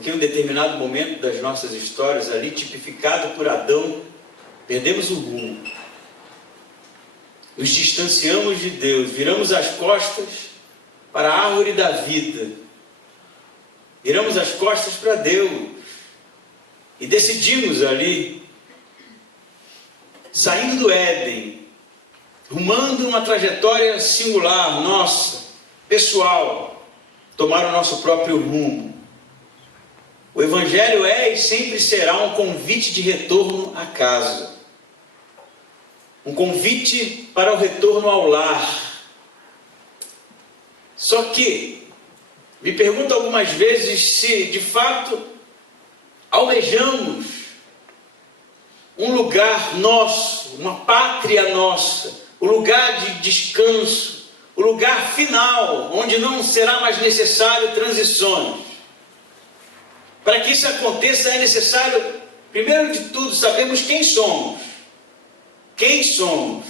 Porque em um determinado momento das nossas histórias, ali tipificado por Adão, perdemos o rumo. Nos distanciamos de Deus, viramos as costas para a árvore da vida. Viramos as costas para Deus. E decidimos ali, saindo do Éden, rumando uma trajetória singular, nossa, pessoal, tomar o nosso próprio rumo. O Evangelho é e sempre será um convite de retorno à casa. Um convite para o retorno ao lar. Só que, me pergunto algumas vezes se, de fato, almejamos um lugar nosso, uma pátria nossa, o lugar de descanso, o lugar final, onde não será mais necessário transições. Para que isso aconteça é necessário, primeiro de tudo, sabermos quem somos. Quem somos?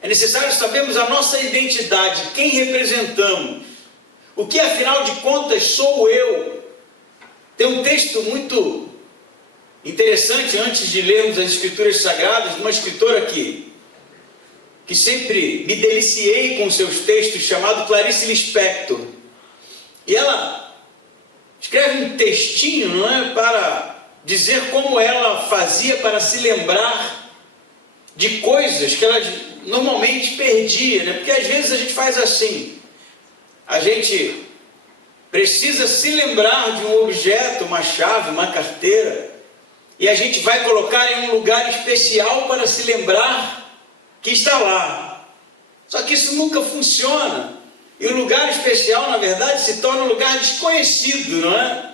É necessário sabermos a nossa identidade, quem representamos. O que, afinal de contas, sou eu? Tem um texto muito interessante, antes de lermos as Escrituras Sagradas, de uma escritora que sempre me deliciei com seus textos, chamado Clarice Lispector. E ela escreve um textinho, não é, para dizer como ela fazia para se lembrar de coisas que ela normalmente perdia, né? Porque às vezes a gente faz assim, a gente precisa se lembrar de um objeto, uma chave, uma carteira, e a gente vai colocar em um lugar especial para se lembrar que está lá. Só que isso nunca funciona. E o lugar especial, na verdade, se torna um lugar desconhecido, não é?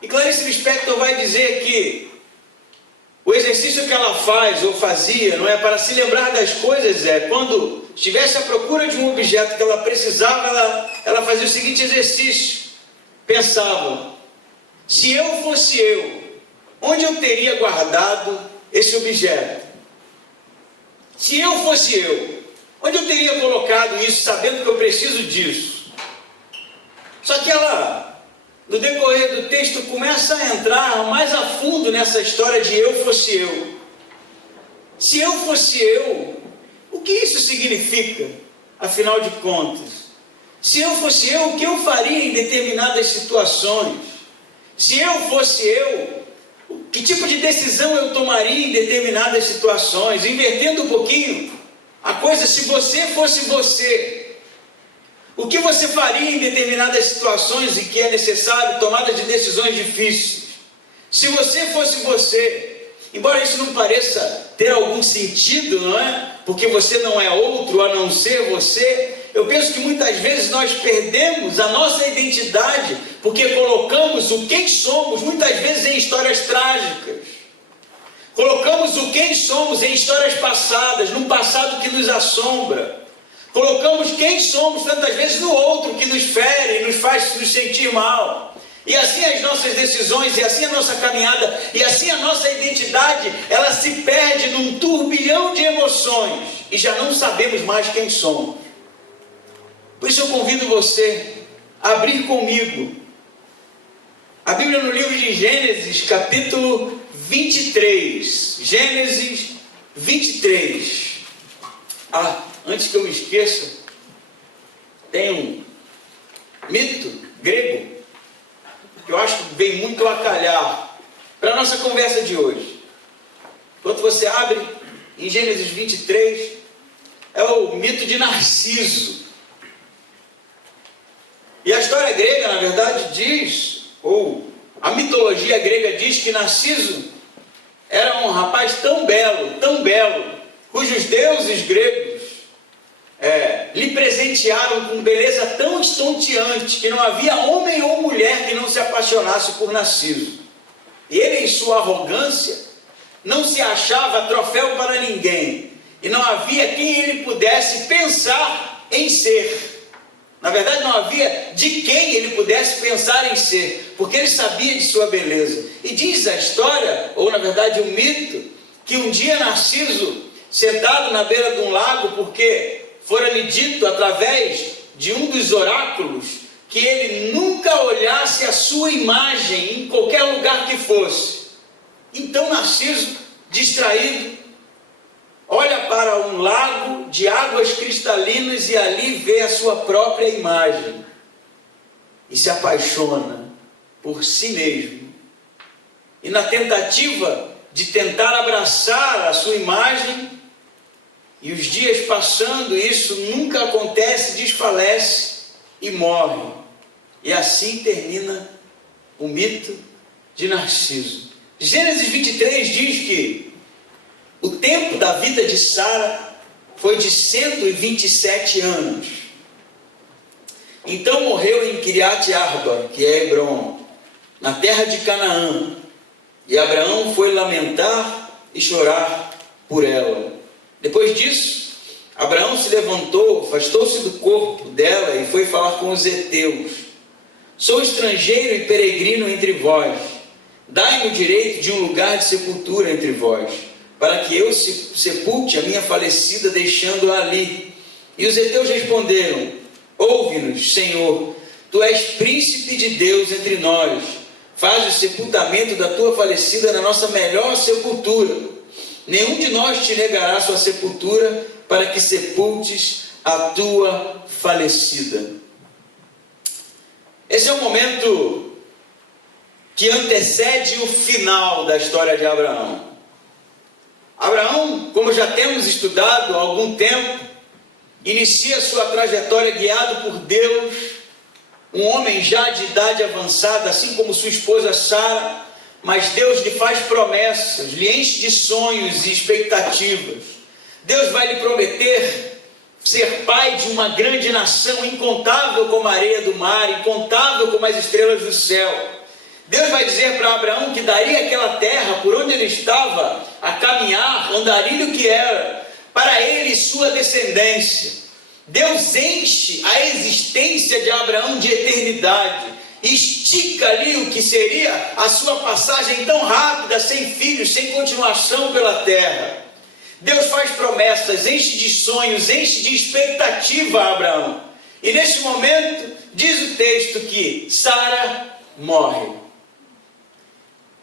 E Clarice Lispector vai dizer que o exercício que ela faz ou fazia, não é, para se lembrar das coisas, quando estivesse à procura de um objeto que ela precisava, ela fazia o seguinte exercício. Pensava, se eu fosse eu, onde eu teria guardado esse objeto? Se eu fosse eu, onde eu teria colocado isso, sabendo que eu preciso disso? Só que ela, no decorrer do texto, começa a entrar mais a fundo nessa história de eu fosse eu. Se eu fosse eu, o que isso significa, afinal de contas? Se eu fosse eu, o que eu faria em determinadas situações? Se eu fosse eu, que tipo de decisão eu tomaria em determinadas situações? Invertendo um pouquinho a coisa, se você fosse você, o que você faria em determinadas situações em que é necessário tomada de decisões difíceis? Se você fosse você, embora isso não pareça ter algum sentido, não é? Porque você não é outro a não ser você, eu penso que muitas vezes nós perdemos a nossa identidade porque colocamos o quem somos, muitas vezes em histórias trágicas. Colocamos o quem somos em histórias passadas, num passado que nos assombra. Colocamos quem somos tantas vezes no outro que nos fere e nos faz nos sentir mal. E assim as nossas decisões, e assim a nossa caminhada, e assim a nossa identidade, ela se perde num turbilhão de emoções e já não sabemos mais quem somos. Por isso eu convido você a abrir comigo a Bíblia no livro de Gênesis, capítulo 23. Gênesis 23. Antes que eu me esqueça, tem um mito grego que eu acho que vem muito a calhar para a nossa conversa de hoje. Enquanto você abre em Gênesis 23, é o mito de Narciso. E a história grega, na verdade, diz, ou a mitologia grega diz que Narciso era um rapaz tão belo, cujos deuses gregos lhe presentearam com beleza tão estonteante que não havia homem ou mulher que não se apaixonasse por Narciso. E ele, em sua arrogância, não se achava troféu para ninguém, e não havia quem ele pudesse pensar em ser. Na verdade, não havia de quem ele pudesse pensar em ser, porque ele sabia de sua beleza. E diz a história, ou na verdade o mito, que um dia Narciso, sentado na beira de um lago, porque fora-lhe dito através de um dos oráculos que ele nunca olhasse a sua imagem em qualquer lugar que fosse. Então Narciso, distraído, olha para um lago de águas cristalinas e ali vê a sua própria imagem e se apaixona por si mesmo. E na tentativa de tentar abraçar a sua imagem, e os dias passando, isso nunca acontece, desfalece e morre. E assim termina o mito de Narciso. Gênesis 23 diz que o tempo da vida de Sara foi de 127 anos. Então morreu em Kiriat Arba, que é Hebron, na terra de Canaã. E Abraão foi lamentar e chorar por ela. Depois disso, Abraão se levantou, afastou-se do corpo dela e foi falar com os heteus. Sou estrangeiro e peregrino entre vós. Dai-me o direito de um lugar de sepultura entre vós, para que eu sepulte a minha falecida, deixando-a ali. E os heteus responderam: ouve-nos, Senhor, tu és príncipe de Deus entre nós. Faz o sepultamento da tua falecida na nossa melhor sepultura. Nenhum de nós te negará sua sepultura, para que sepultes a tua falecida. Esse é o momento que antecede o final da história de Abraão. Abraão, como já temos estudado há algum tempo, inicia sua trajetória guiado por Deus, um homem já de idade avançada, assim como sua esposa Sara, mas Deus lhe faz promessas, lhe enche de sonhos e expectativas. Deus vai lhe prometer ser pai de uma grande nação, incontável como a areia do mar, incontável como as estrelas do céu. Deus vai dizer para Abraão que daria aquela terra por onde ele estava a caminhar, andarilho que era, para ele e sua descendência. Deus enche a existência de Abraão de eternidade, estica ali o que seria a sua passagem tão rápida, sem filhos, sem continuação pela terra. Deus faz promessas, enche de sonhos, enche de expectativa a Abraão. E neste momento, diz o texto que Sara morre.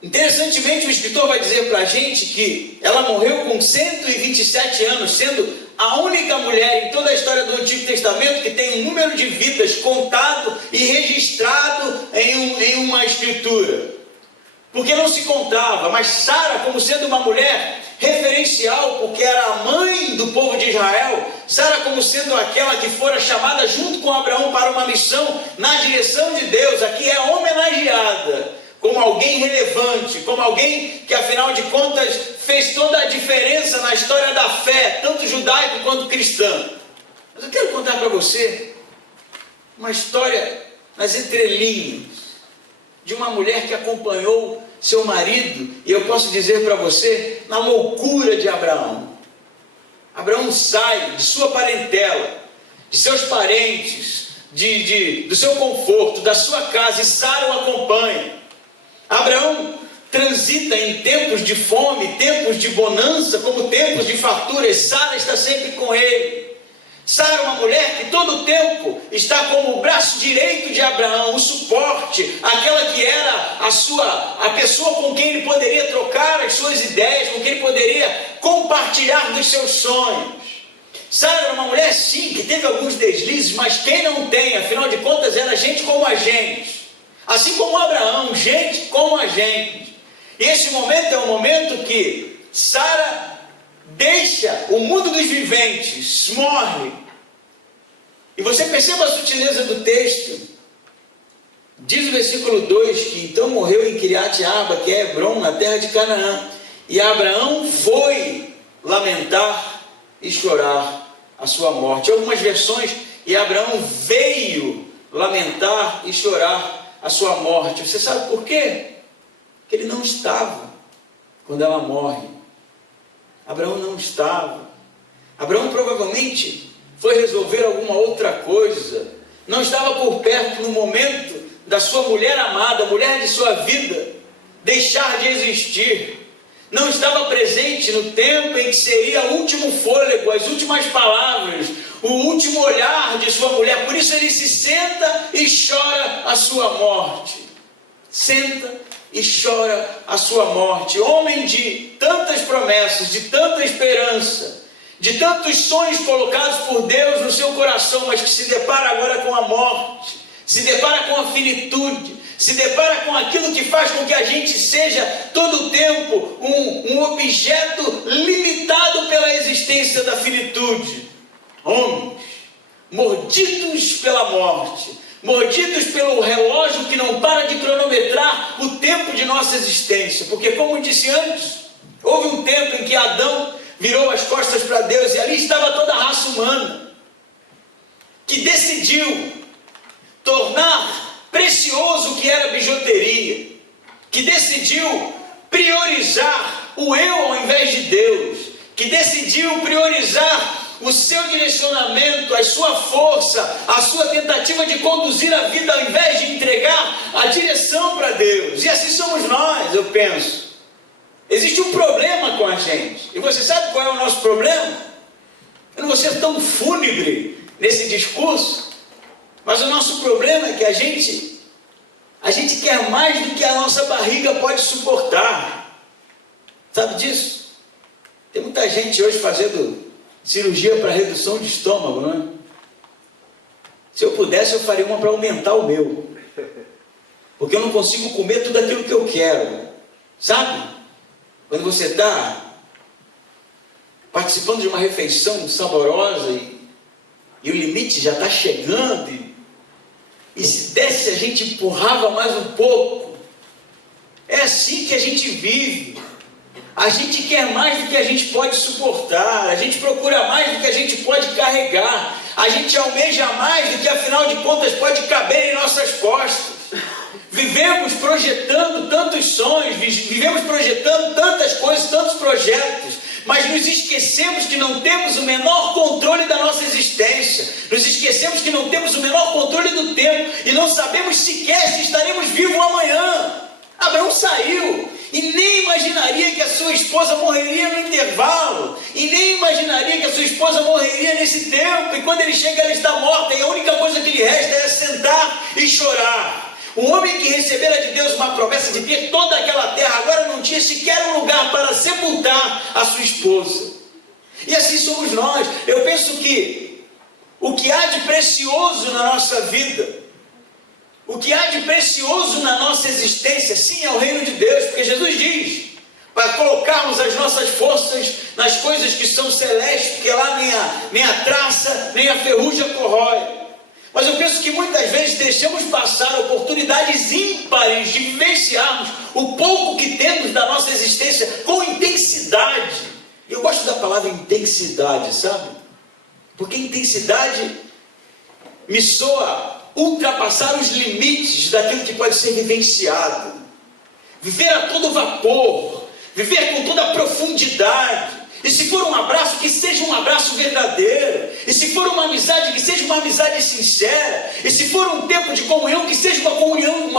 Interessantemente, o escritor vai dizer para a gente que ela morreu com 127 anos, sendo a única mulher em toda a história do Antigo Testamento que tem um número de vidas contado e registrado em uma escritura. Porque não se contava, mas Sara, como sendo uma mulher referencial, porque era a mãe do povo de Israel, Sara como sendo aquela que fora chamada junto com Abraão para uma missão na direção de Deus, aqui é homenageada como alguém relevante, como alguém que afinal de contas fez toda a diferença na história da fé, tanto judaico quanto cristã. Mas eu quero contar para você uma história nas entrelinhas de uma mulher que acompanhou seu marido, e eu posso dizer para você, na loucura de Abraão. Abraão sai de sua parentela, de seus parentes, do seu conforto, da sua casa, e Sara o acompanha. Abraão transita em tempos de fome, tempos de bonança, como tempos de fartura, e Sara está sempre com ele. Sara é uma mulher que todo o tempo está como o braço direito de Abraão, o suporte, aquela que era a pessoa com quem ele poderia trocar as suas ideias, com quem ele poderia compartilhar dos seus sonhos. Sara era uma mulher sim, que teve alguns deslizes, mas quem não tem, afinal de contas era gente como a gente. Assim como Abraão, gente como a gente. E esse momento é um momento que Sara deixa o mundo dos viventes, morre. E você perceba a sutileza do texto. Diz o versículo 2 que então morreu em Kiriat Arba, que é Hebron, na terra de Canaã. E Abraão foi lamentar e chorar a sua morte. Em algumas versões, e Abraão veio lamentar e chorar a sua morte. Você sabe por quê? Porque ele não estava quando ela morre. Abraão não estava. Abraão provavelmente foi resolver alguma outra coisa. Não estava por perto no momento da sua mulher amada, mulher de sua vida, deixar de existir. Não estava presente no tempo em que seria o último fôlego, as últimas palavras, o último olhar de sua mulher. Por isso ele se senta e chora a sua morte. Senta e chora a sua morte. Homem de tantas promessas, de tanta esperança, de tantos sonhos colocados por Deus no seu coração, mas que se depara agora com a morte, se depara com a finitude, se depara com aquilo que faz com que a gente seja todo o tempo um objeto limitado pela existência da finitude. Homens mordidos pela morte, mordidos pelo relógio que não para de cronometrar o tempo de nossa existência. Porque, como disse antes, houve um tempo em que Adão virou as costas para Deus, e ali estava toda a raça humana, que decidiu tornar precioso o que era bijuteria, que decidiu priorizar o eu ao invés de Deus, que decidiu priorizar o seu direcionamento, a sua força, a sua tentativa de conduzir a vida ao invés de entregar a direção para Deus. E assim somos nós, eu penso. Existe um problema com a gente. E você sabe qual é o nosso problema? Eu não vou ser tão fúnebre nesse discurso, mas o nosso problema é que a gente quer mais do que a nossa barriga pode suportar. Sabe disso? Tem muita gente hoje fazendo cirurgia para redução de estômago, não é? Se eu pudesse, eu faria uma para aumentar o meu. Porque eu não consigo comer tudo aquilo que eu quero. Sabe? Quando você está participando de uma refeição saborosa e o limite já está chegando, e se desse a gente empurrava mais um pouco. É assim que a gente vive. A gente quer mais do que a gente pode suportar, a gente procura mais do que a gente pode carregar, a gente almeja mais do que afinal de contas pode caber em nossas costas. Vivemos projetando tantos sonhos, vivemos projetando tantas coisas, tantos projetos, mas nos esquecemos que não temos o menor controle da nossa existência, nos esquecemos que não temos o menor controle do tempo, e não sabemos sequer se estaremos vivos amanhã. Abraão saiu e nem imaginaria que a sua esposa morreria no intervalo, e nem imaginaria que a sua esposa morreria nesse tempo, e quando ele chega ela está morta, e a única coisa que lhe resta é sentar e chorar. O homem que recebera de Deus uma promessa de ter toda aquela terra, agora não tinha sequer um lugar para sepultar a sua esposa. E assim somos nós. Eu penso que o que há de precioso na nossa vida, o que há de precioso na nossa existência, sim, é o reino de Deus, porque Jesus diz para colocarmos as nossas forças nas coisas que são celestes, porque lá nem a traça, nem a ferrugem corrói. Mas eu penso que muitas vezes deixamos passar oportunidades ímpares de vivenciarmos o pouco que temos da nossa existência com intensidade. Eu gosto da palavra intensidade, sabe? Porque intensidade me soa ultrapassar os limites daquilo que pode ser vivenciado. Viver a todo vapor, viver com toda a profundidade. E se for um abraço, que seja um abraço verdadeiro. E se for uma amizade, que seja uma amizade sincera. E se for um tempo de comunhão, que seja uma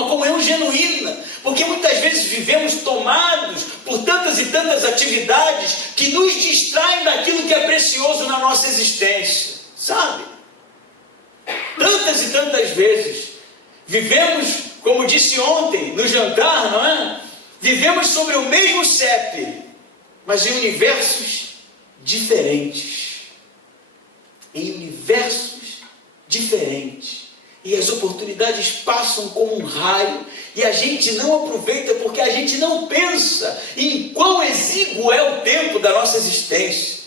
comunhão genuína. Porque muitas vezes vivemos tomados por tantas e tantas atividades que nos distraem daquilo que é precioso na nossa existência. Sabe? Tantas e tantas vezes vivemos, como disse ontem no jantar, não é? Vivemos sobre o mesmo CEP, mas em universos diferentes. Em universos diferentes. E as oportunidades passam como um raio, e a gente não aproveita porque a gente não pensa em quão exíguo é o tempo da nossa existência.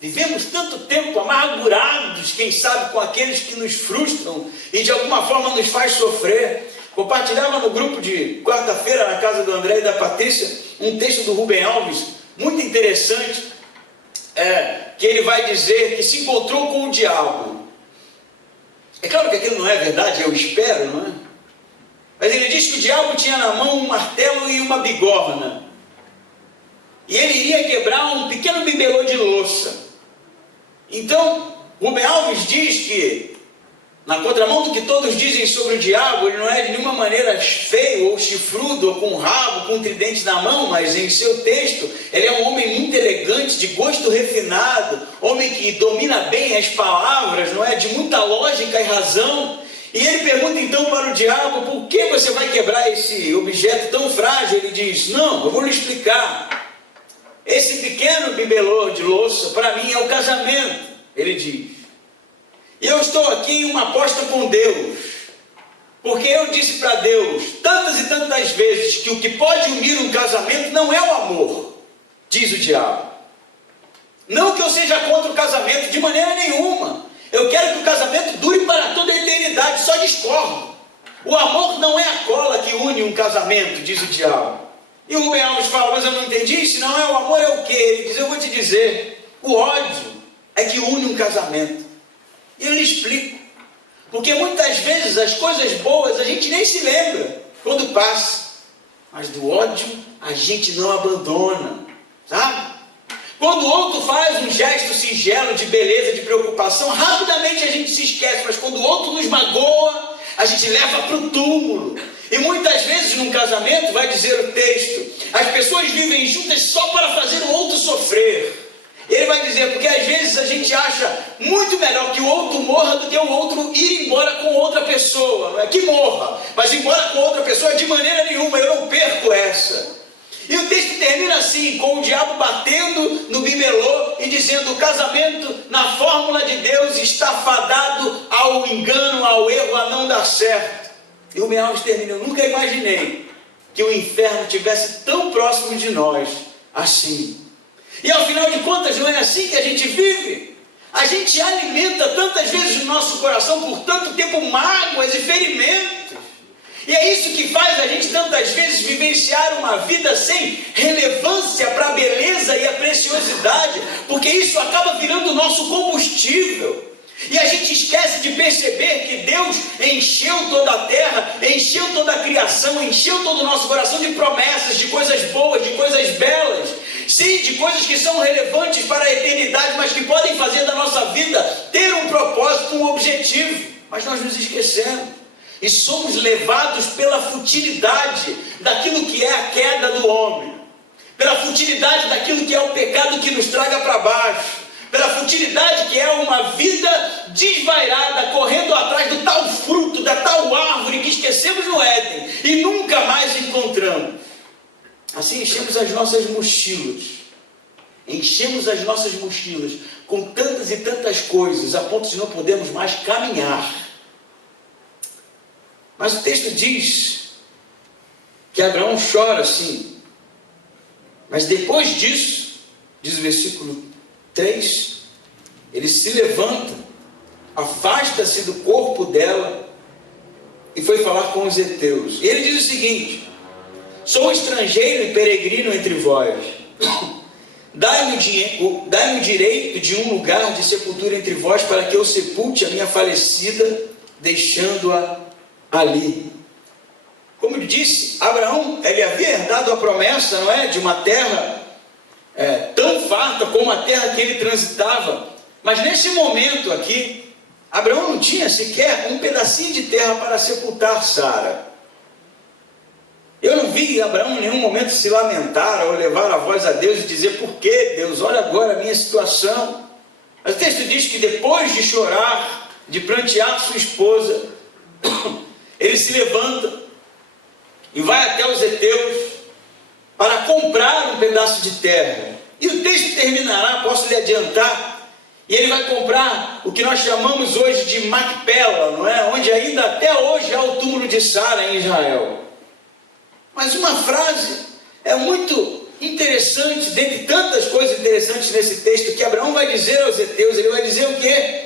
Vivemos tanto tempo amargurados, quem sabe, com aqueles que nos frustram e de alguma forma nos faz sofrer. Compartilhava no grupo de quarta-feira na casa do André e da Patrícia um texto do Rubem Alves, muito interessante, que ele vai dizer que se encontrou com o diabo. É claro que aquilo não é verdade, eu espero, não é? Mas ele diz que o diabo tinha na mão um martelo e uma bigorna, e ele iria quebrar um pequeno bibelô de louça. Então, Rubem Alves diz que, na contramão do que todos dizem sobre o diabo, ele não é de nenhuma maneira feio, feio, ou chifrudo, ou com rabo, com um tridente na mão, mas em seu texto, ele é um homem muito elegante, de gosto refinado, homem que domina bem as palavras, não é? De muita lógica e razão. E ele pergunta então para o diabo: por que você vai quebrar esse objeto tão frágil? Ele diz: não, eu vou lhe explicar. Esse pequeno bibelô de louça, para mim, é o casamento, ele diz. E eu estou aqui em uma aposta com Deus, porque eu disse para Deus tantas e tantas vezes que o que pode unir um casamento não é o amor, diz o diabo. Não que eu seja contra o casamento, de maneira nenhuma. Eu quero que o casamento dure para toda a eternidade, só discordo. O amor não é a cola que une um casamento, diz o diabo. E o Rubem Alves fala: mas eu não entendi, se não é o amor é o quê? Ele diz: eu vou te dizer, o ódio é que une um casamento. E eu lhe explico. Porque muitas vezes as coisas boas a gente nem se lembra quando passa, mas do ódio a gente não abandona, sabe? Quando o outro faz um gesto singelo de beleza, de preocupação, rapidamente a gente se esquece, mas quando o outro nos magoa, a gente leva para o túmulo. E muitas vezes num casamento, vai dizer o texto, as pessoas vivem juntas só para fazer o outro sofrer. Ele vai dizer, porque às vezes a gente acha muito melhor que o outro morra do que o outro ir embora com outra pessoa. Não é que morra, mas ir embora com outra pessoa de maneira nenhuma, eu não perco essa. E o texto termina assim, com o diabo batendo no bibelô e dizendo: o casamento na fórmula de Deus está fadado ao engano, ao erro, a não dar certo. E o Rubem Alves termina: eu nunca imaginei que o inferno estivesse tão próximo de nós assim. E ao final de contas, não é assim que a gente vive? A gente alimenta tantas vezes o nosso coração por tanto tempo mágoas e ferimentos. E é isso que faz a gente tantas vezes vivenciar uma vida sem relevância para a beleza e a preciosidade, porque isso acaba virando o nosso combustível. E a gente esquece de perceber que Deus encheu toda a terra, encheu toda a criação, encheu todo o nosso coração de promessas, de coisas boas, de coisas belas. Sim, de coisas que são relevantes para a eternidade, mas que podem fazer da nossa vida ter um propósito, um objetivo. Mas nós nos esquecemos. E somos levados pela futilidade daquilo que é a queda do homem, pela futilidade daquilo que é o pecado que nos traga para baixo, pela futilidade que é uma vida desvairada, correndo atrás do tal fruto, da tal árvore que esquecemos no Éden e nunca mais encontramos. Assim enchemos as nossas mochilas com tantas e tantas coisas, a ponto de não podermos mais caminhar. Mas o texto diz que Abraão chora sim. Mas depois disso, diz o versículo 3, ele se levanta, afasta-se do corpo dela e foi falar com os heteus. E ele diz o seguinte: sou estrangeiro e peregrino entre vós. Dai-me o direito de um lugar de sepultura entre vós, para que eu sepulte a minha falecida, deixando-a ali. Como ele disse, Abraão, ele havia herdado a promessa, não é? De uma terra tão farta como a terra que ele transitava. Mas nesse momento aqui, Abraão não tinha sequer um pedacinho de terra para sepultar Sara. Eu não vi Abraão em nenhum momento se lamentar ou levar a voz a Deus e dizer: por que, Deus? Olha agora a minha situação. Mas o texto diz que depois de chorar, de prantear sua esposa, ele se levanta e vai até os heteus para comprar um pedaço de terra. E o texto terminará, posso lhe adiantar, e ele vai comprar o que nós chamamos hoje de Macpela, não é? Onde ainda até hoje há o túmulo de Sara em Israel. Mas uma frase é muito interessante, dentre tantas coisas interessantes nesse texto, que Abraão vai dizer aos heteus. Ele vai dizer o quê?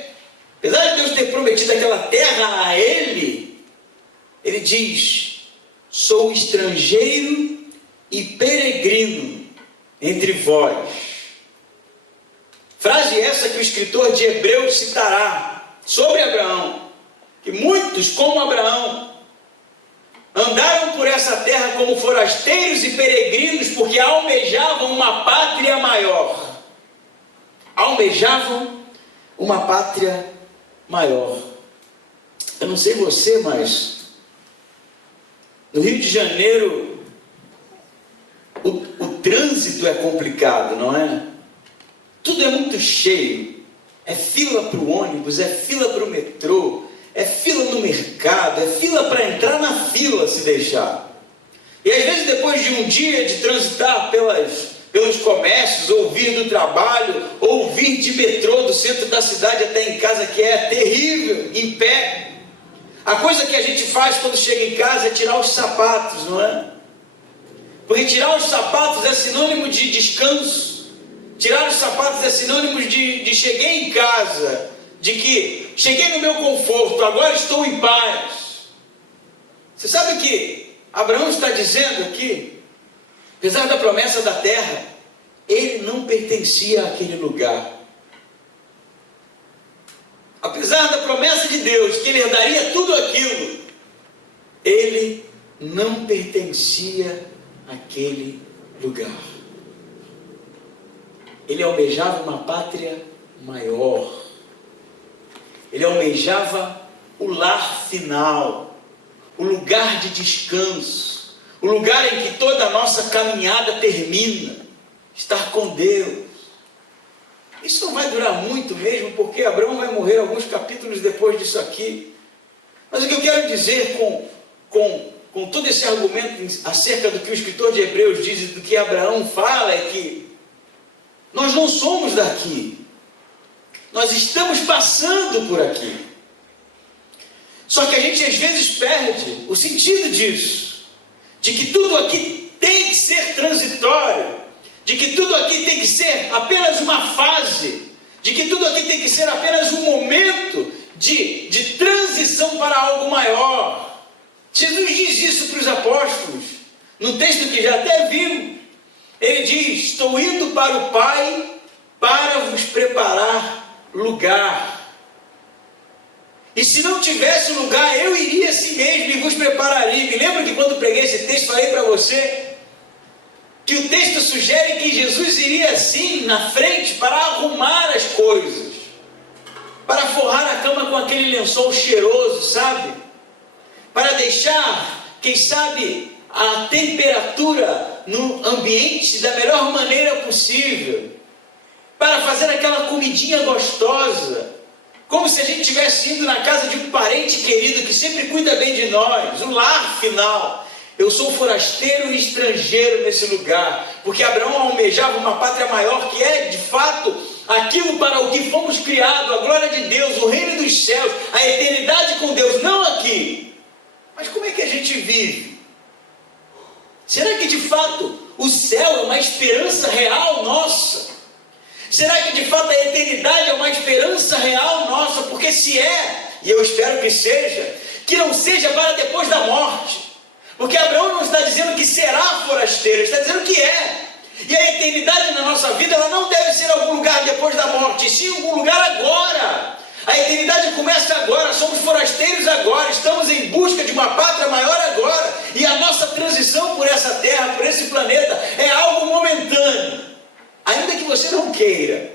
Apesar de Deus ter prometido aquela terra a ele, ele diz: sou estrangeiro e peregrino entre vós. Frase essa que o escritor de Hebreus citará sobre Abraão, que muitos como Abraão andaram por essa terra como forasteiros e peregrinos, porque almejavam uma pátria maior. Almejavam uma pátria maior. Eu não sei você, mas No Rio de Janeiro, o trânsito é complicado, não é? Tudo é muito cheio. É fila para o ônibus, é fila para o metrô, é fila no mercado, é fila para entrar na fila, se deixar. E às vezes, depois de um dia de transitar pelos comércios, ou vir do trabalho, ou vir de metrô do centro da cidade até em casa, que é terrível, em pé, a coisa que a gente faz quando chega em casa é tirar os sapatos, não é? Porque tirar os sapatos é sinônimo de descanso. Tirar os sapatos é sinônimo de cheguei em casa, de que cheguei no meu conforto, agora estou em paz. Você sabe o que Abraão está dizendo aqui? Apesar da promessa da terra, ele não pertencia àquele lugar. Apesar da promessa de Deus, que ele herdaria tudo aquilo, ele não pertencia àquele lugar. Ele almejava uma pátria maior. Ele almejava o lar final, o lugar de descanso, o lugar em que toda a nossa caminhada termina, estar com Deus. Isso não vai durar muito mesmo, porque Abraão vai morrer alguns capítulos depois disso aqui. Mas o que eu quero dizer com todo esse argumento acerca do que o escritor de Hebreus diz e do que Abraão fala é que nós não somos daqui, nós estamos passando por aqui. Só que a gente às vezes perde o sentido disso, de que tudo aqui tem que ser transitório, de que tudo aqui tem que ser apenas uma fase, de que tudo aqui tem que ser apenas um momento de transição para algo maior. Jesus diz isso para os apóstolos, no texto que já até vimos. Ele diz: estou indo para o Pai para vos preparar lugar. E se não tivesse lugar, eu iria assim mesmo e vos prepararia. Me lembra que quando preguei esse texto, falei para você que o texto sugere que Jesus iria assim na frente para arrumar as coisas, para forrar a cama com aquele lençol cheiroso, sabe? Para deixar, quem sabe, a temperatura no ambiente da melhor maneira possível, para fazer aquela comidinha gostosa, como se a gente estivesse indo na casa de um parente querido que sempre cuida bem de nós, o lar final. Eu sou forasteiro e estrangeiro nesse lugar, porque Abraão almejava uma pátria maior, que é de fato aquilo para o que fomos criados, a glória de Deus, o reino dos céus, a eternidade com Deus, não aqui. Mas como é que a gente vive? Será que de fato o céu é uma esperança real nossa? Será que de fato a eternidade é uma esperança real nossa? Porque se é, e eu espero que seja, que não seja para depois da morte. Porque Abraão não está dizendo que será forasteiro, ele está dizendo que é. E a eternidade na nossa vida, ela não deve ser algum lugar depois da morte, e sim algum lugar agora. A eternidade começa agora, somos forasteiros agora, estamos em busca de uma pátria maior agora, e a nossa transição por essa terra, por esse planeta, é algo momentâneo. Ainda que você não queira,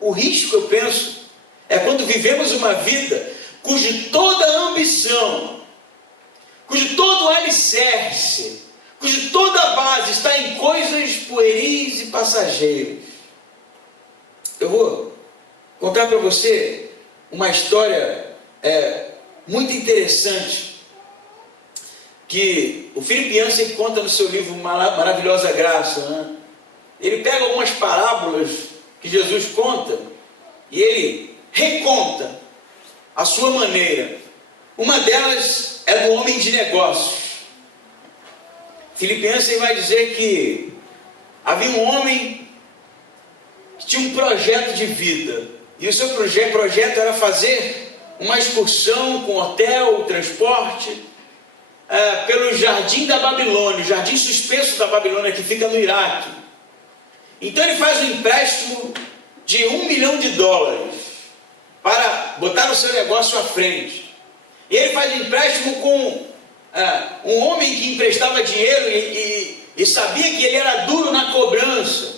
o risco, eu penso, é quando vivemos uma vida cuja toda ambição, cujo todo alicerce, cuja toda base está em coisas pueris e passageiras. Eu vou contar para você uma história muito interessante que o Philip Yancey conta no seu livro Maravilhosa Graça, né? Ele pega algumas parábolas que Jesus conta e ele reconta a sua maneira. Uma delas é do homem de negócios. Philip Yancey vai dizer que havia um homem que tinha um projeto de vida, e o seu projeto era fazer uma excursão com hotel, transporte, pelo Jardim da Babilônia, o Jardim Suspenso da Babilônia, que fica no Iraque. Então ele faz um empréstimo de $1 milhão para botar o seu negócio à frente. E ele faz um empréstimo com um homem que emprestava dinheiro e sabia que ele era duro na cobrança.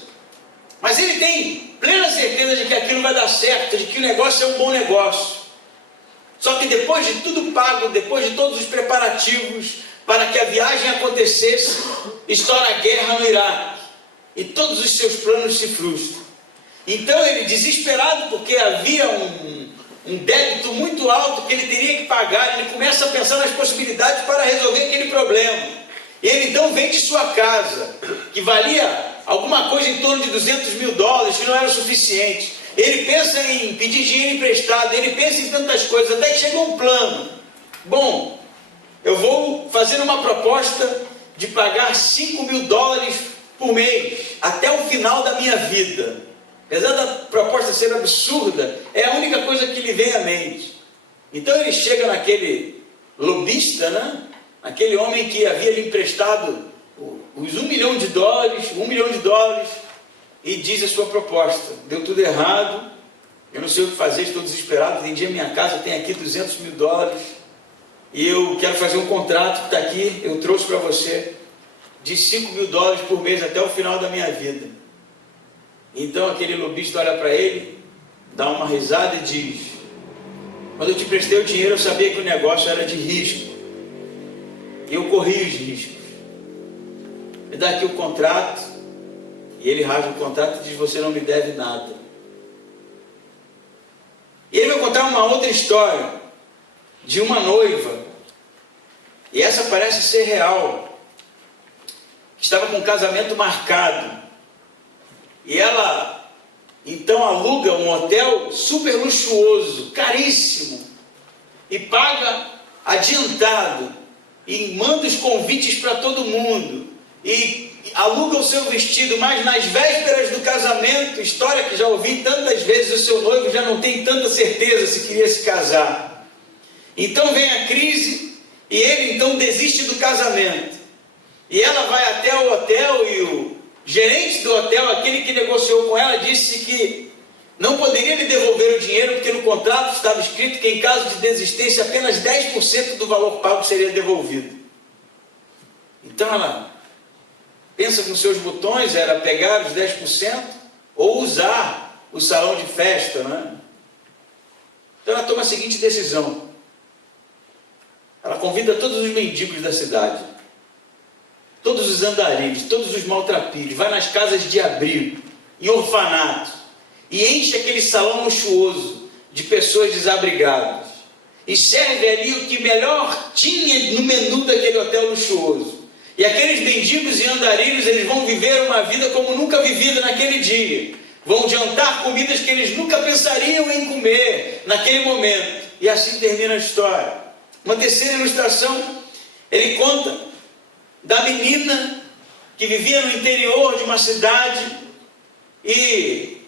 Mas ele tem plena certeza de que aquilo vai dar certo, de que o negócio é um bom negócio. Só que depois de tudo pago, depois de todos os preparativos, para que a viagem acontecesse, estoura a guerra no Iraque e todos os seus planos se frustram. Então ele, desesperado porque havia um débito muito alto que ele teria que pagar, ele começa a pensar nas possibilidades para resolver aquele problema. E ele então vende sua casa, que valia alguma coisa em torno de $200 mil, que não era o suficiente. Ele pensa em pedir dinheiro emprestado, ele pensa em tantas coisas, até que chegou um plano. Bom, eu vou fazer uma proposta de pagar $5 mil por mês, até o final da minha vida. Apesar da proposta ser absurda, é a única coisa que lhe vem à mente. Então ele chega naquele lobista, né? Aquele homem que havia lhe emprestado os $1 milhão, $1 milhão, e diz a sua proposta: deu tudo errado, eu não sei o que fazer, estou desesperado, vendi a minha casa, tem aqui $200 mil, e eu quero fazer um contrato que está aqui, eu trouxe para você, de $5 mil por mês até o final da minha vida. Então aquele lobista olha para ele, dá uma risada e diz: quando eu te prestei o dinheiro, eu sabia que o negócio era de risco, e eu corri os riscos. Me dá aqui o contrato. E ele rasga o contrato e diz: você não me deve nada. E ele vai contar uma outra história de uma noiva, e essa parece ser real, que estava com um casamento marcado, e ela então aluga um hotel super luxuoso, caríssimo, e paga adiantado, e manda os convites para todo mundo, e aluga o seu vestido, mas nas vésperas do casamento, história que já ouvi tantas vezes, o seu noivo já não tem tanta certeza se queria se casar. Então vem a crise, e ele então desiste do casamento, e ela vai até o hotel, e o gerente do hotel, aquele que negociou com ela, disse que não poderia lhe devolver o dinheiro, porque no contrato estava escrito que em caso de desistência apenas 10% do valor pago seria devolvido. Então ela pensa com seus botões, era pegar os 10% ou usar o salão de festa, né? Então ela toma a seguinte decisão: ela convida todos os mendigos da cidade, todos os andarilhos, todos os maltrapilhos, vai nas casas de abrigo, em orfanatos, e enche aquele salão luxuoso de pessoas desabrigadas, e serve ali o que melhor tinha no menu daquele hotel luxuoso. E aqueles mendigos e andarilhos, eles vão viver uma vida como nunca vivida naquele dia. Vão jantar comidas que eles nunca pensariam em comer naquele momento. E assim termina a história. Uma terceira ilustração, ele conta da menina que vivia no interior de uma cidade e,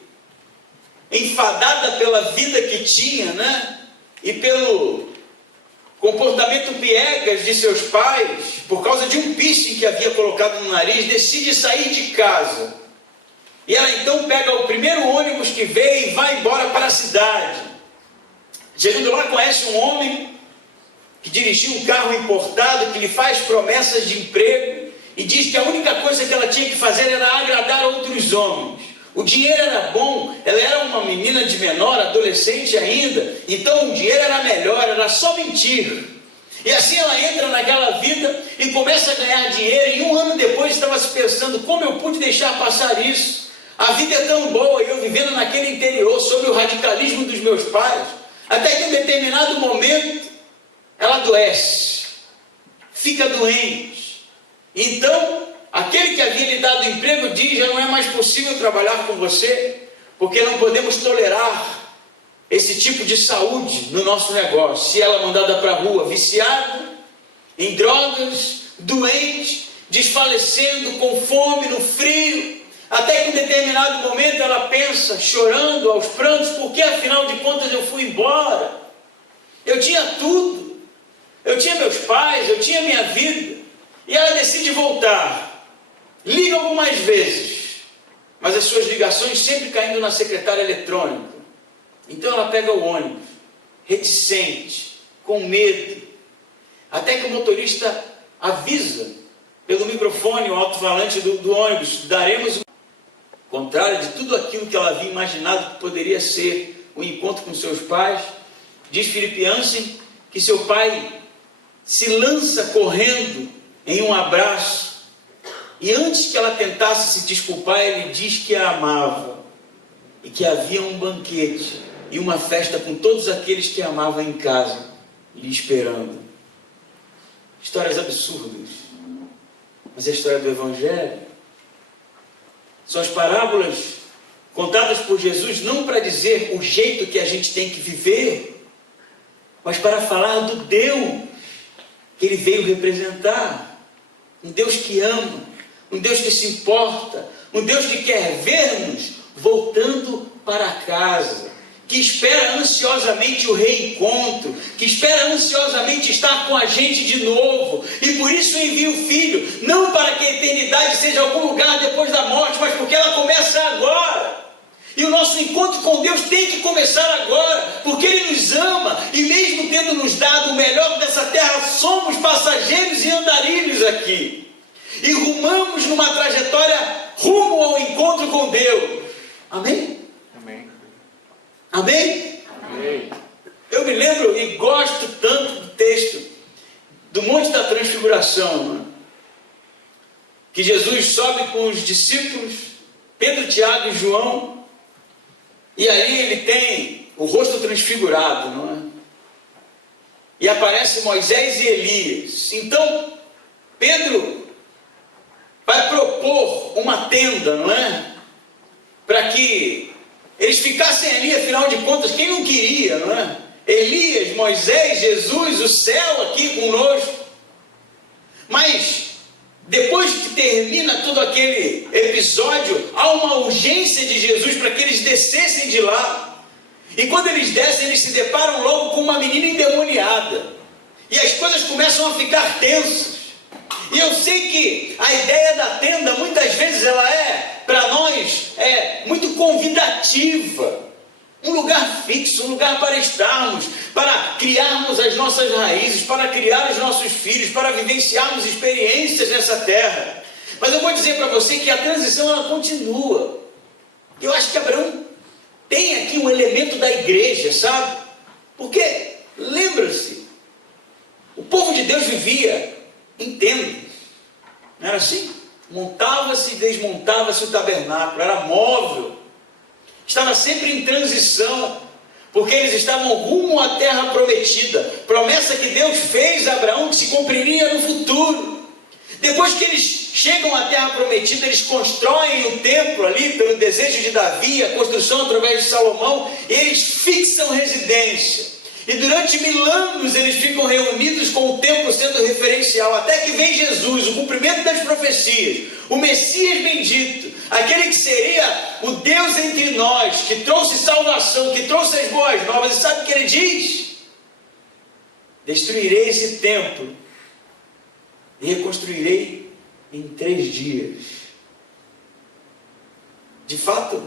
enfadada pela vida que tinha, né? E pelo comportamento piegas de seus pais, por causa de um piercing que havia colocado no nariz, decide sair de casa. E ela então pega o primeiro ônibus que veio e vai embora para a cidade. Chegando lá, conhece um homem que dirigia um carro importado, que lhe faz promessas de emprego e diz que a única coisa que ela tinha que fazer era agradar outros homens. O dinheiro era bom, ela era uma menina de menor, adolescente ainda, então o dinheiro era melhor, era só mentir. E assim ela entra naquela vida e começa a ganhar dinheiro, e um ano depois estava se pensando: como eu pude deixar passar isso? A vida é tão boa, e eu vivendo naquele interior, sob o radicalismo dos meus pais, até que em um determinado momento, ela adoece, fica doente. Então, aquele que havia lhe dado emprego diz: já não é mais possível trabalhar com você, porque não podemos tolerar esse tipo de saúde no nosso negócio. E ela é mandada para a rua, viciada em drogas, doente, desfalecendo, com fome, no frio, até que em determinado momento ela pensa, chorando aos prantos: porque afinal de contas eu fui embora? Eu tinha tudo, eu tinha meus pais, eu tinha minha vida. E ela decide voltar. Liga algumas vezes, mas as suas ligações sempre caindo na secretária eletrônica. Então ela pega o ônibus, reticente, com medo, até que o motorista avisa pelo microfone, o alto-falante do ônibus: daremos o contrário de tudo aquilo que ela havia imaginado que poderia ser o encontro com seus pais. Diz Philip Yancey que seu pai se lança correndo em um abraço, e antes que ela tentasse se desculpar, ele diz que a amava, e que havia um banquete e uma festa com todos aqueles que amavam em casa, lhe esperando. Histórias absurdas, mas é a história do Evangelho. São as parábolas contadas por Jesus não para dizer o jeito que a gente tem que viver, mas para falar do Deus que ele veio representar. Um Deus que ama, um Deus que se importa, um Deus que quer ver-nos voltando para casa, que espera ansiosamente o reencontro, que espera ansiosamente estar com a gente de novo, e por isso envia o Filho, não para que a eternidade seja algum lugar depois da morte, mas porque ela começa agora. E o nosso encontro com Deus tem que começar agora, porque Ele nos ama, e mesmo tendo nos dado o melhor dessa terra, somos passageiros e andarilhos aqui, e rumamos numa trajetória rumo ao encontro com Deus. Amém? Amém. Amém? Amém. Eu me lembro e gosto tanto do texto do Monte da Transfiguração, né? Que Jesus sobe com os discípulos, Pedro, Tiago e João, e ali ele tem o rosto transfigurado, não é? E aparece Moisés e Elias. Então, Pedro vai propor uma tenda, não é? Para que eles ficassem ali, afinal de contas, quem não queria, não é? Elias, Moisés, Jesus, o céu aqui conosco. Mas, depois que termina todo aquele episódio, há uma urgência de Jesus para que eles descessem de lá. E quando eles descem, eles se deparam logo com uma menina endemoniada. E as coisas começam a ficar tensas. E eu sei que a ideia da tenda, muitas vezes, ela é, para nós, muito convidativa. Um lugar fixo, um lugar para estarmos, para criarmos as nossas raízes, para criar os nossos filhos, para vivenciarmos experiências nessa terra. Mas eu vou dizer para você que a transição, ela continua. Eu acho que Abraão tem aqui um elemento da igreja, sabe? Porque, lembra-se, o povo de Deus vivia em tendas, não era assim? Montava-se e desmontava-se o tabernáculo, era móvel, estava sempre em transição, porque eles estavam rumo à terra prometida, promessa que Deus fez a Abraão, que se cumpriria no futuro. Depois que eles chegam à terra prometida, eles constroem o templo ali, pelo desejo de Davi, a construção através de Salomão, e eles fixam residência. E durante 1000 anos eles ficam reunidos com o templo sendo referencial, até que vem Jesus, o cumprimento das profecias, o Messias bendito, aquele que seria o Deus entre nós, que trouxe salvação, que trouxe as boas novas. E sabe o que ele diz? Destruirei esse templo e reconstruirei em 3 dias. De fato,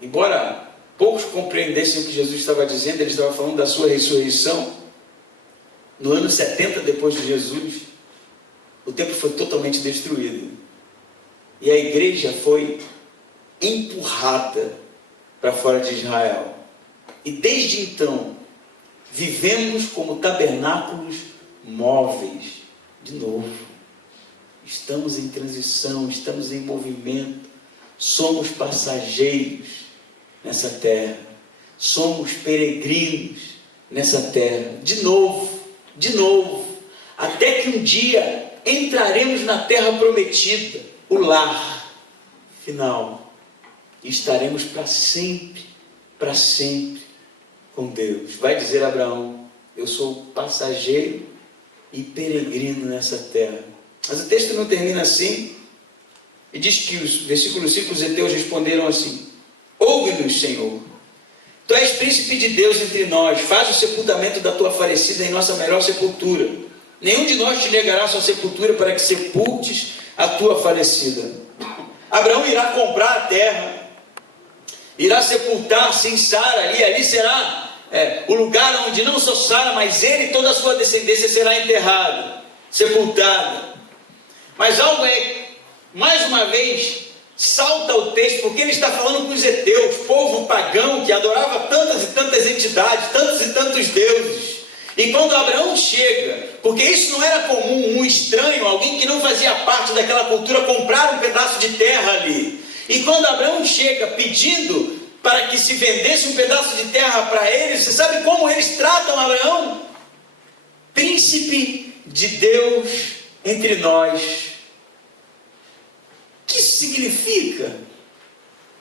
embora poucos compreendessem o que Jesus estava dizendo, ele estava falando da sua ressurreição. No ano 70 depois de Jesus, o templo foi totalmente destruído. E a igreja foi empurrada para fora de Israel. E desde então, vivemos como tabernáculos móveis. De novo, estamos em transição, estamos em movimento, somos passageiros nessa terra, somos peregrinos nessa terra, de novo, até que um dia entraremos na terra prometida, o lar final, e estaremos para sempre com Deus. Vai dizer Abraão: eu sou passageiro e peregrino nessa terra. Mas o texto não termina assim, e diz que os versículos 5, os heteus responderam assim: ouve-nos, Senhor, tu és príncipe de Deus entre nós, faz o sepultamento da tua falecida em nossa melhor sepultura. Nenhum de nós te negará sua sepultura para que sepultes a tua falecida. Abraão irá comprar a terra, irá sepultar-se em Sara, e ali será o lugar onde não só Sara, mas ele e toda a sua descendência será enterrado, sepultado. Mas algo mais uma vez, salta o texto, porque ele está falando com os heteus, povo pagão que adorava tantas e tantas entidades, tantos e tantos deuses. E quando Abraão chega, porque isso não era comum, um estranho, alguém que não fazia parte daquela cultura, comprar um pedaço de terra ali. E quando Abraão chega pedindo para que se vendesse um pedaço de terra para eles, você sabe como eles tratam Abraão? Príncipe de Deus entre nós. O que isso significa?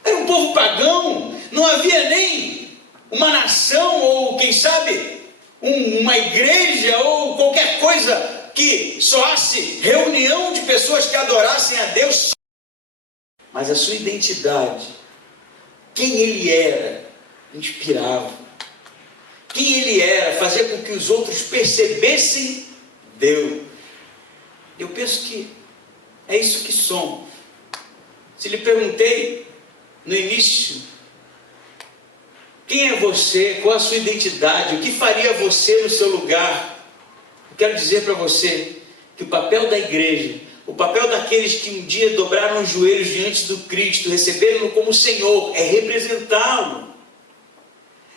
Era um povo pagão, não havia nem uma nação, ou quem sabe, uma igreja, ou qualquer coisa que soasse reunião de pessoas que adorassem a Deus. Mas a sua identidade, quem ele era, inspirava. Quem ele era, fazia com que os outros percebessem Deus. Eu penso que é isso que somos. Se lhe perguntei no início, quem é você, qual a sua identidade, o que faria você no seu lugar? Eu quero dizer para você que o papel da igreja, o papel daqueles que um dia dobraram os joelhos diante do Cristo, receberam-no como Senhor, é representá-lo.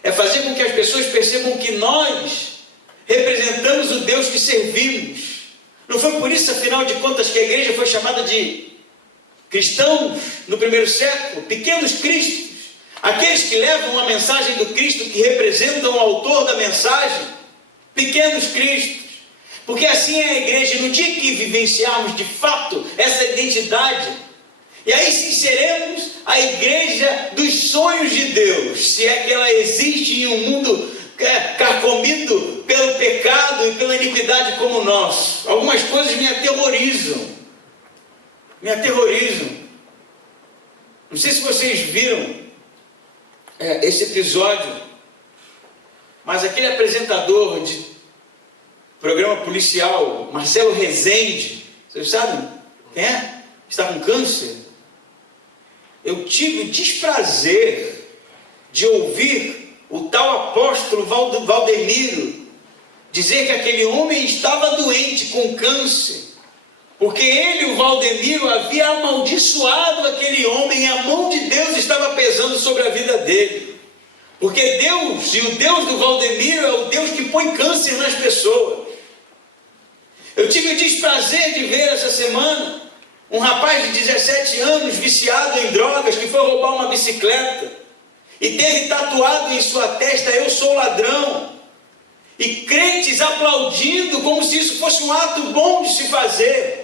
É fazer com que as pessoas percebam que nós representamos o Deus que servimos. Não foi por isso, afinal de contas, que a igreja foi chamada de cristãos no primeiro século, pequenos cristos, aqueles que levam a mensagem do Cristo, que representam o autor da mensagem, pequenos cristos. Porque assim é a igreja, no dia que vivenciarmos de fato essa identidade, e aí sim seremos a igreja dos sonhos de Deus, se é que ela existe em um mundo carcomido pelo pecado e pela iniquidade como o nosso. Algumas coisas me aterrorizam. Não sei se vocês viram esse episódio, mas aquele apresentador de programa policial, Marcelo Rezende, vocês sabem quem é? Está com câncer. Eu tive o desprazer de ouvir o tal apóstolo Valdemiro dizer que aquele homem estava doente com câncer, porque ele, o Valdemiro, havia amaldiçoado aquele homem, e a mão de Deus estava pesando sobre a vida dele. Porque Deus, e o Deus do Valdemiro, é o Deus que põe câncer nas pessoas. Eu tive o desprazer de ver essa semana um rapaz de 17 anos, viciado em drogas, que foi roubar uma bicicleta, e teve tatuado em sua testa, "Eu sou ladrão", e crentes aplaudindo, como se isso fosse um ato bom de se fazer.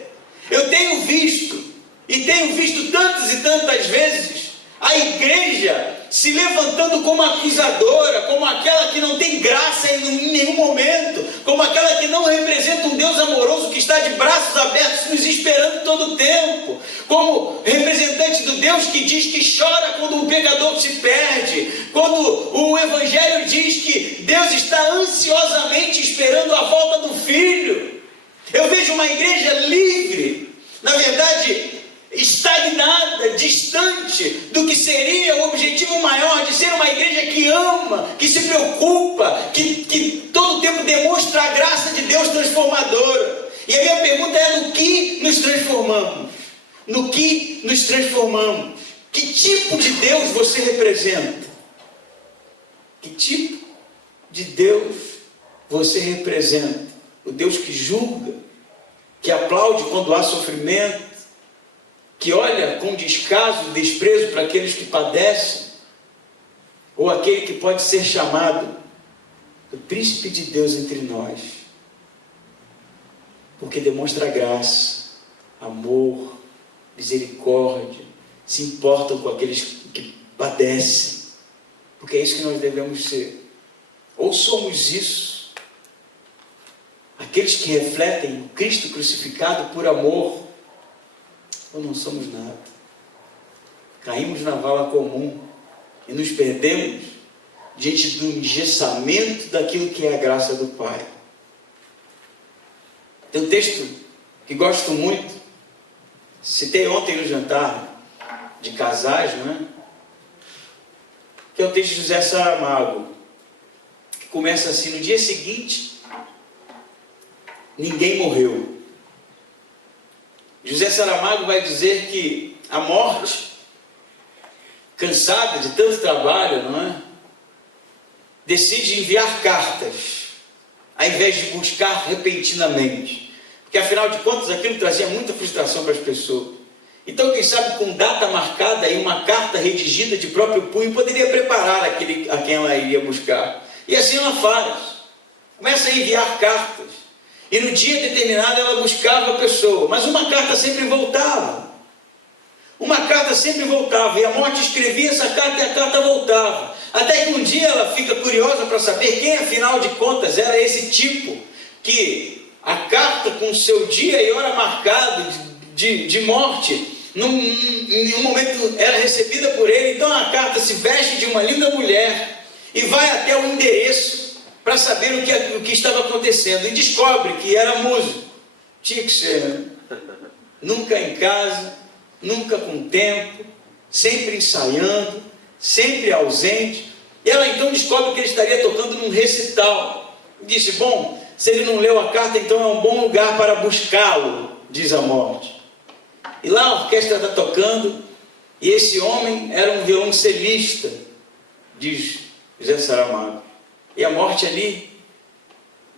Eu tenho visto, e tenho visto tantas e tantas vezes, a igreja se levantando como acusadora, como aquela que não tem graça em nenhum momento, como aquela que não representa um Deus amoroso que está de braços abertos nos esperando todo o tempo, como representante do Deus que diz que chora quando um pecador se perde, quando o Evangelho diz que Deus está ansiosamente esperando a volta do Filho. Eu vejo uma igreja livre, na verdade, estagnada, distante do que seria o objetivo maior de ser uma igreja que ama, que se preocupa, que todo o tempo demonstra a graça de Deus transformadora. E a minha pergunta é: no que nos transformamos? No que nos transformamos? Que tipo de Deus você representa? Que tipo de Deus você representa? O Deus que julga, que aplaude quando há sofrimento, que olha com descaso e desprezo para aqueles que padecem, ou aquele que pode ser chamado do príncipe de Deus entre nós, porque demonstra graça, amor, misericórdia, se importam com aqueles que padecem, porque é isso que nós devemos ser. Ou somos isso, aqueles que refletem o Cristo crucificado por amor, ou não somos nada. Caímos na vala comum e nos perdemos diante do engessamento daquilo que é a graça do Pai. Tem um texto que gosto muito, citei ontem no jantar de casais, não é? Que é o texto de José Saramago, que começa assim: no dia seguinte, ninguém morreu. José Saramago vai dizer que a morte, cansada de tanto trabalho, não é? Decide enviar cartas ao invés de buscar repentinamente. Porque afinal de contas aquilo trazia muita frustração para as pessoas. Então, quem sabe com data marcada e uma carta redigida de próprio punho poderia preparar aquele a quem ela iria buscar. E assim ela faz. Começa a enviar cartas. E no dia determinado ela buscava a pessoa. Mas uma carta sempre voltava. Uma carta sempre voltava. E a morte escrevia essa carta e a carta voltava. Até que um dia ela fica curiosa para saber quem, afinal de contas, era esse tipo que a carta com o seu dia e hora marcado de morte, em um momento era recebida por ele. Então a carta se veste de uma linda mulher e vai até o endereço para saber o que estava acontecendo, e descobre que era músico. Tinha que ser, né? Nunca em casa, nunca com tempo, sempre ensaiando, sempre ausente. E ela então descobre que ele estaria tocando num recital. Disse: bom, se ele não leu a carta, então é um bom lugar para buscá-lo, diz a morte. E lá a orquestra está tocando, e esse homem era um violoncelista, diz José Saramago. E a morte ali,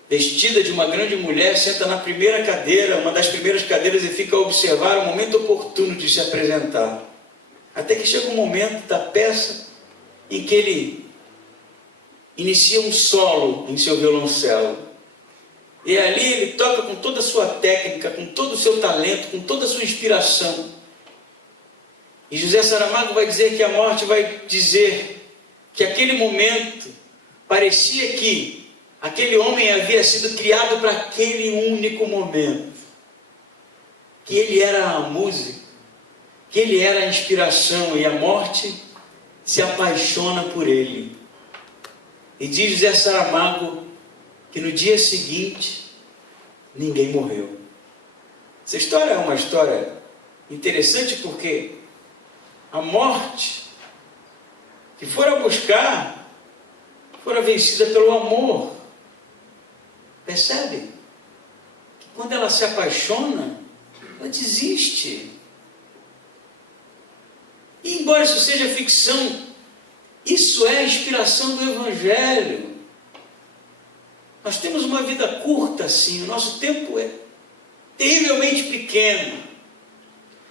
vestida de uma grande mulher, senta na primeira cadeira, uma das primeiras cadeiras, e fica a observar o momento oportuno de se apresentar. Até que chega um momento da peça em que ele inicia um solo em seu violoncelo. E ali ele toca com toda a sua técnica, com todo o seu talento, com toda a sua inspiração. E José Saramago vai dizer que a morte vai dizer que aquele momento parecia que aquele homem havia sido criado para aquele único momento. Que ele era a música, que ele era a inspiração, e a morte se apaixona por ele. E diz José Saramago que no dia seguinte ninguém morreu. Essa história é uma história interessante, porque a morte que fora buscar fora vencida pelo amor. Percebe? Que quando ela se apaixona, ela desiste. E embora isso seja ficção, isso é a inspiração do Evangelho. Nós temos uma vida curta assim, o nosso tempo é terrivelmente pequeno.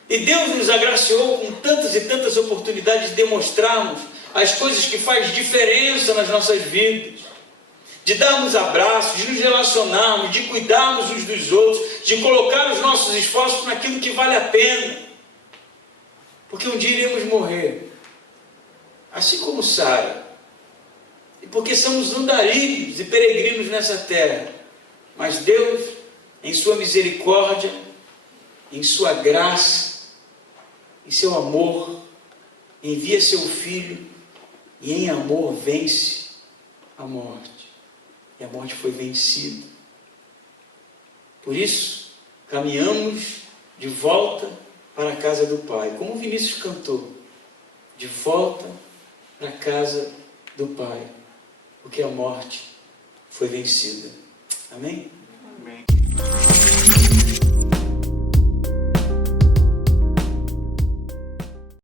E Deus nos agraciou com tantas e tantas oportunidades de demonstrarmos as coisas que fazem diferença nas nossas vidas. De darmos abraços, de nos relacionarmos, de cuidarmos uns dos outros, de colocar os nossos esforços naquilo que vale a pena. Porque um dia iremos morrer, assim como Sara. E porque somos andarilhos e peregrinos nessa terra. Mas Deus, em sua misericórdia, em sua graça, em seu amor, envia seu Filho e em amor vence a morte. E a morte foi vencida. Por isso, caminhamos de volta para a casa do Pai, como o Vinícius cantou, de volta para a casa do Pai, porque a morte foi vencida. Amém? Amém.